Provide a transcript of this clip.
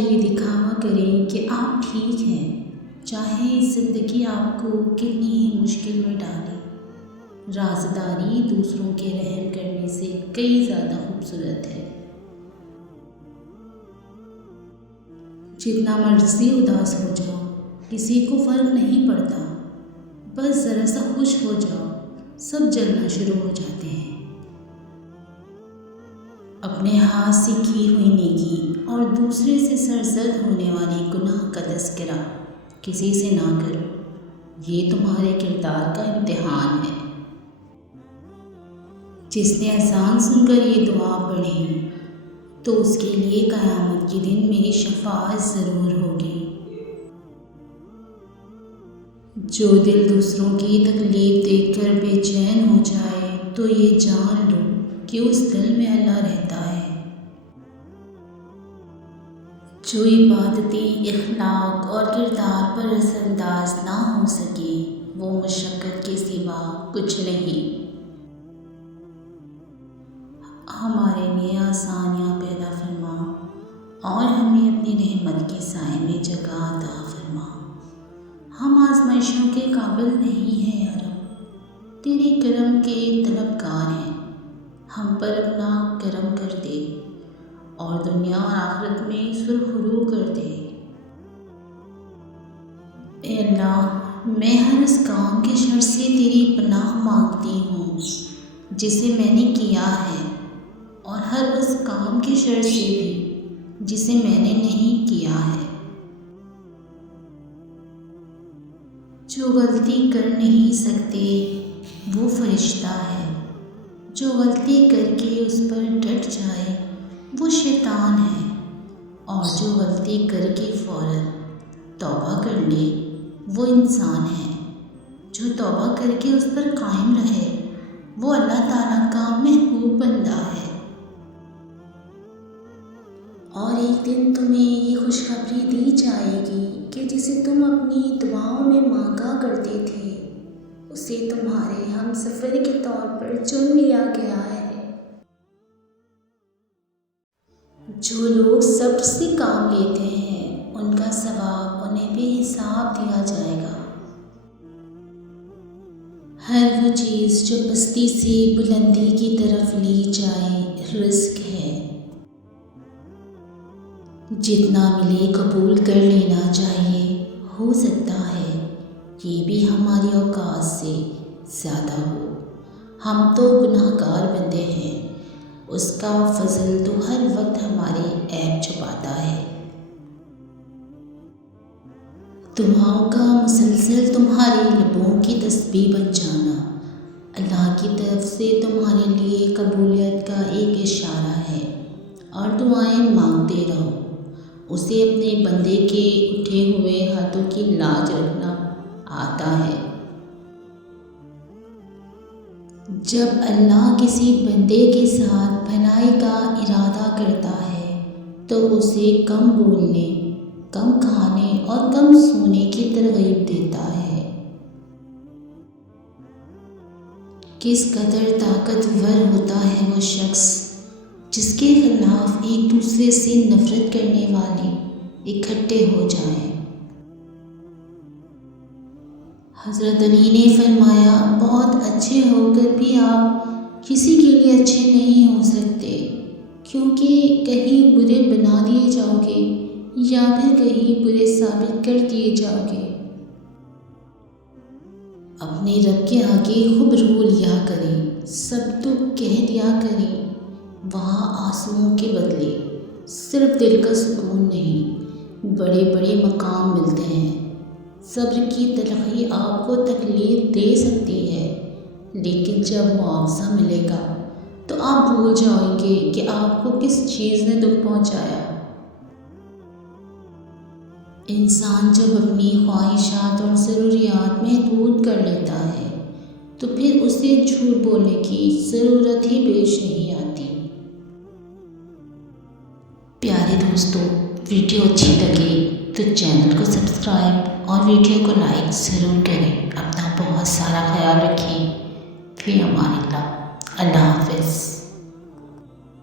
یہ دکھاوا کریں کہ آپ ٹھیک ہیں، چاہے زندگی آپ کو کتنی ہی مشکل میں ڈالے۔ رازداری دوسروں کے رحم کرنے سے کئی زیادہ خوبصورت ہے۔ جتنا مرضی اداس ہو جاؤ، کسی کو فرق نہیں پڑتا، بس ذرا سا خوش ہو جاؤ، سب جلنا شروع ہو جاتے ہیں۔ اپنے ہاتھ سے کی ہوئی نیکی اور دوسرے سے سرزد ہونے والے گناہ کا تذکرہ کسی سے نہ کرو، یہ تمہارے کردار کا امتحان ہے۔ جس نے اذان سن کر یہ دعا پڑھی تو اس کے لیے قیامت کے دن میری شفاعت ضرور ہوگی۔ جو دل دوسروں کی تکلیف دیکھ کر بے چین ہو جائے تو یہ جان لو کہ اس دل میں اللہ رہتا ہے۔ جو عبادتیں اخلاق اور کردار پر اثر انداز نہ ہو سکے وہ مشقت کے سوا کچھ نہیں۔ ہمارے لیے آسانیاں پیدا فرما اور ہمیں اپنی رحمت کے سائے میں جگہ عطا فرما۔ ہم آزمائشوں کے قابل نہیں ہیں یا رب، تیرے کرم کے طلبگار ہیں، ہم پر اپنا کرم کر دے اور دنیا اور آخرت میں سرخرو کر دے۔ اے اللہ، میں ہر اس کام کے شر سے تیری پناہ مانگتی ہوں جسے میں نے کیا ہے، اور ہر اس کام کے شر سے بھی جسے میں نے نہیں کیا ہے۔ جو غلطی کر نہیں سکتے وہ فرشتہ ہے، جو غلطی کر کے اس پر ڈٹ جائے وہ شیطان ہے، اور جو غلطی کر کے فوراً توبہ کر لے وہ انسان ہے، جو توبہ کر کے اس پر قائم رہے وہ اللہ تعالیٰ کا محبوب بندہ ہے۔ اور ایک دن تمہیں یہ خوشخبری دی جائے گی کہ جسے تم اپنی دعاؤں میں مانگا کرتے تھے اسے تمہارے ہم سفر کے طور پر چن لیا گیا ہے۔ جو لوگ صبر سے کام لیتے ہیں ان کا ثواب انہیں بے حساب دیا جائے گا۔ ہر وہ چیز جو پستی سے بلندی کی طرف لی جائے رزق ہے۔ جتنا ملے قبول کر لینا چاہیے، ہو سکتا ہے یہ بھی ہماری اوقات سے زیادہ ہو۔ ہم تو گناہ گار بندے ہیں، اس کا فضل تو ہر وقت ہمارے عیب چھپاتا ہے۔ دعاؤں کا مسلسل تمہارے لبوں کی تسبیح بن جانا اللہ کی طرف سے تمہارے لیے قبولیت کا ایک اشارہ ہے، اور دعائیں مانگتے رہو۔ اسے اپنے بندے کے اٹھے ہوئے ہاتھوں کی لاج رکھنا آتا ہے۔ جب اللہ کسی بندے کے ساتھ بھلائی کا ارادہ کرتا ہے تو اسے کم بولنے، کم کھانے اور کم سونے کی ترغیب دیتا ہے۔ کس قدر طاقتور ہوتا ہے وہ شخص جس کے خلاف ایک دوسرے سے نفرت کرنے والے اکٹھے ہو جائیں۔ حضرت علی نے فرمایا، بہت اچھے ہو کر بھی آپ کسی کے لیے اچھے نہیں ہو سکتے، کیونکہ کہیں برے بنا دیے جاؤ گے یا پھر کہیں برے ثابت کر دیے جاؤ گے۔ اپنے رب کے آگے خوب رو لیا کریں، سب تو کہہ دیا کریں، وہاں آنسوؤں کے بدلے صرف دل کا سکون نہیں، بڑے بڑے مقام ملتے ہیں۔ صبر کی تلخی آپ کو تکلیف دے سکتی ہے، لیکن جب معاوضہ ملے گا تو آپ بھول جائیں گے کہ آپ کو کس چیز نے دکھ پہنچایا۔ انسان جب اپنی خواہشات اور ضروریات محدود کر لیتا ہے تو پھر اسے جھوٹ بولنے کی ضرورت ہی پیش نہیں آتی۔ پیارے دوستو، ویڈیو اچھی لگے تو چینل کو سبسکرائب اور ویڈیو کو لائک ضرور کریں۔ اپنا بہت سارا خیال رکھیں۔ فی امان اللہ۔ اللہ حافظ۔